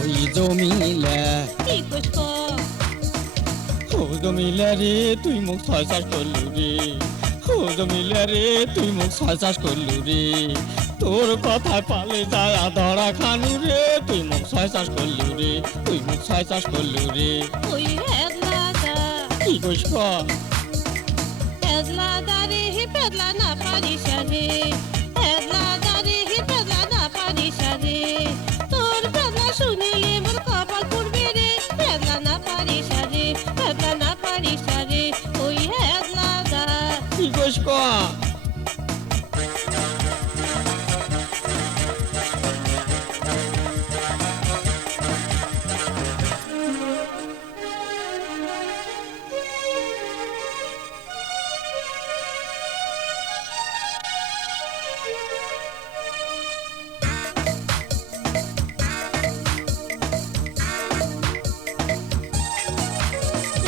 ওই জমিলা কি কইছ ও জমিলা রে তুই মুখ ছয় চাষ করলু রে ও জমিলা রে তুই মুখ ছয় চাষ করলু রে তোর কথায় পালে যায় ধরা খানু রে তুই মুখ ছয় চাষ করলু রে তুই মুখ ছয় চাষ করলু রে ওই হেদলাদা কি কইস ক হেদলাদা রে পেদলা না পারিস রে হেদলাদা রে পেদলা না পারিস রে তোর পেদলা শুনিলে মোর কপাল পুড়বে রে পেদলা না পারিস রে পেদলা না পারিস রে ওই হেদলাদা কি কইস ক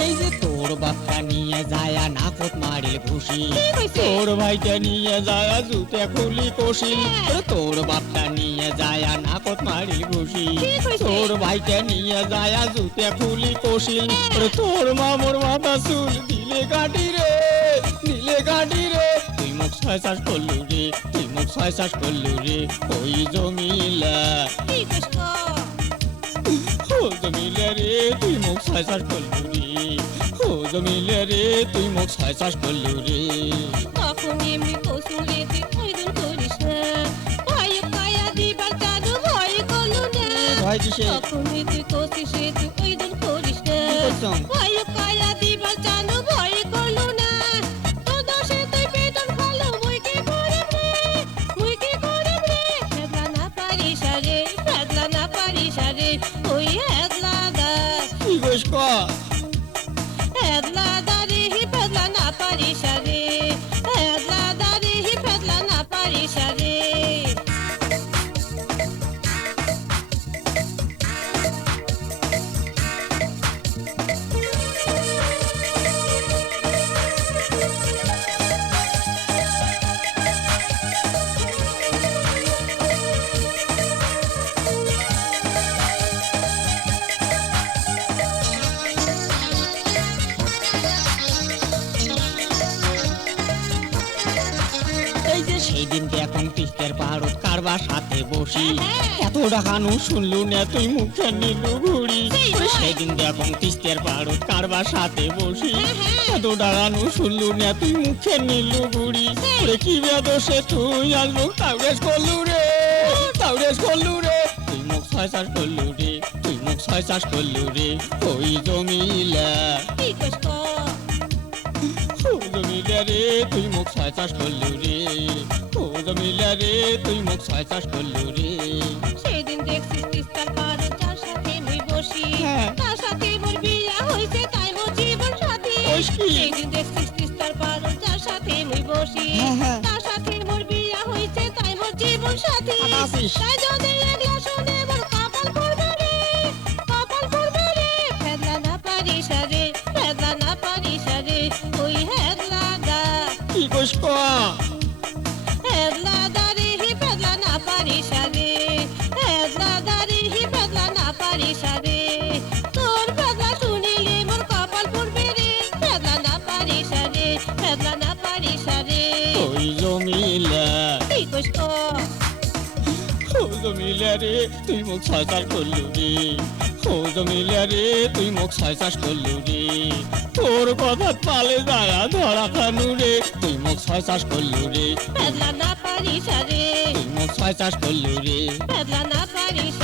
এই যে তোর বাপটা নিয়ে যায় নাকত মারিল ঘুষি তোর ভাইটা নিয়ে যায় জুতে খুলি কষিল তোর বাপটা নিয়ে যায় নাকত মারিল ঘুষি তোর ভাইটা নিয়ে যায় জুতে খুলি কষিল তোর মামর মাথা চুল দিলে কাটি রে দিলে কাটি রে তুই মুখ ছয় চাষ করলু রে তুই মুখ ছয় চাষ করলু রে ওই জমিলা কি কইছ ও জমিলা রে তুই মুখ ছয় চাষ করলু রে ও জমিলা রে তুই মুখ ছয় চাষ করলু রে তখন এমনি কৌশলে তুই ওইদিন করিস না ভয় কায়া দিবার চালু ভয় করলু না ভয় কিসে তখন তুই কৌশিস তুই ওইদিন করিস না করছম? ভয় কায়া দিবার চালু ভয় করলু না তো দোষে তুই বেতন খালো মুই কি করিম রে মুই কি করিম রে ফেদলা না পারিস রে ফেদলা না পারিস রে ওই হেদলাদা কি কইস ক হেদলাদা রে ফেদলা না পারিস রে হেদলাদা রে ফেদলা না পারিস রে এই যে সেই দিন এখন তিস্তের পাহাড়ত কারবার সাথে বসি এত ডাকানু শুনলু না তুই মুখে নিলু ঘুরি সেই দিন এখন তিস্তের পাহাড়ত কারবার সাথে বসি এত ডাকানু শুনলু না তুই মুখে নিলু ঘুরি কি বেদোষে তুই আর মুখ তাউরেস করলু রে তাউরেস করলু রে তুই মুখ ছয় চাষ করলু রে তুই মুখ ছয় চাষ করলু রে ওই জমিলা কি কইছ ও জমিলা রে তুই মুখ ছয় চাষ করলু রে ও জমিলা রে তুই মুখ ছয় চাষ করলু রে সেদিন দেখছিস তিস্তার পাড়ে যার সাথে মুই বসি হ্যাঁ। তার সাথে মোর বিয়া হইছে তাই মোর জীবন সাথী কইস কি? সেদিন দেখছিস তিস্তার পাড়ে যার সাথে মুই বসি হ্যাঁ, হ্যাঁ। তার সাথে মোর বিয়া হইছে তাই মোর জীবন সাথী আছিস। তাই যদি একলা শুনে মোর কপাল পড়বে রে কপাল পড়বে রে ফেদলা না পারিস রে ফেদলা না পারিস রে ওই হেদলাদা কি কইস ক হেদলাদা রে ফেদলা না পারিস রে হেদলাদা রে ফেদলা না পারিস রে তোর ফেদলা শুনিলে মোর কপাল পুড়বে রে ফেদলা না পারিস রে ফেদলা না পারিস রে ওই জমিলা কি কইছ ও জমিলা রে তুই মুখ ছয় চাষ করলু রে ও জমিলা রে তুই মুখ ছয় চাষ করলু রে তোর কথা পালে যায় ধরা খানু রে তুই মুখ ছয় চাষ করলু রে ফেদলা না পারিস রে তুই মুখ ছয় চাষ করলু রে ফেদলা না পারিস